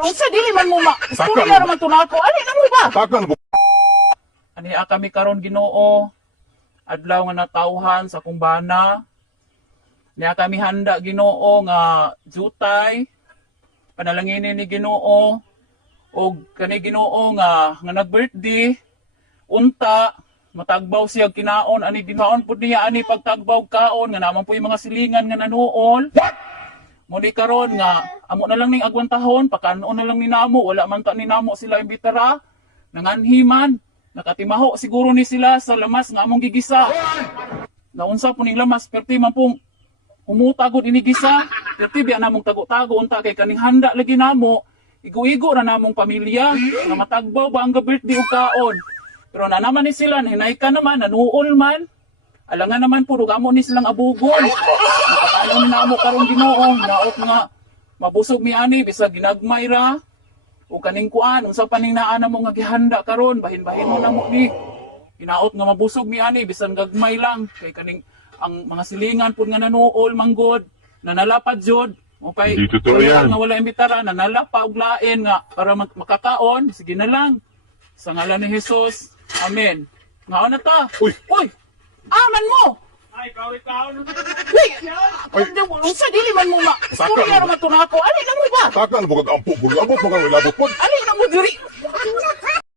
unsa dili man mo ma. Istorya ra man to nako. Ani na mo ba? Takan mo. Ani kami karon Ginoo. Adlaw nga natawhan sa kumbana. Niya kami handa Ginoo nga jutay. Panalanginin ni Ginoo og kani Ginoo nga nag-birthday unta matagbaw siya kinaon ani dinaon pud niya ani pagtagbaw kaon nga naman po yung mga silingan nga nanuol. Muli karon nga amo na lang ning agwantahon pakanon na lang ni namo wala man ta ni namo sila imbitara nanganhiman nakatimaho siguro ni sila sa lamas nga among gigisa. Naunsa po ning lamas perti man pong umutagod inigisa perti biya namong tago-tago unta kay kaning handa lagi namo igo-igo na namong pamilya nga matagbaw ba ang birthday ug kaon. Pero na naman ni sila, hinay ka naman, nanuol man. Alangan naman po, amo ni silang abugol. Nakatayo ni namo karong Ginoo, naot nga, mabusog mi ani, bisa ginagmay ra. O kaning kuan, unsa paning naana mo nga gihanda karon, bahin-bahin mo na mo ni. Hinaot nga mabusog mi ani, bisan gagmay lang. Kay kaning, ang mga silingan po nga nanuol, manggod, nanalapad jod. Okay, Hindi totoo yan. Nga wala imbitara, nanalapa og lain nga, para makakaon, sige na lang. Sa ngalan ni Jesus, Amen. Nga na ta. Uy! Uy! Aman mo! Ay, ikaw na. Uy! Unsa dili man mo ma. Istorya ra man to nako. Ani na mo ba? Takan mo kag ampo. Bulabot mo kang ilabot po. Ani na mo diri.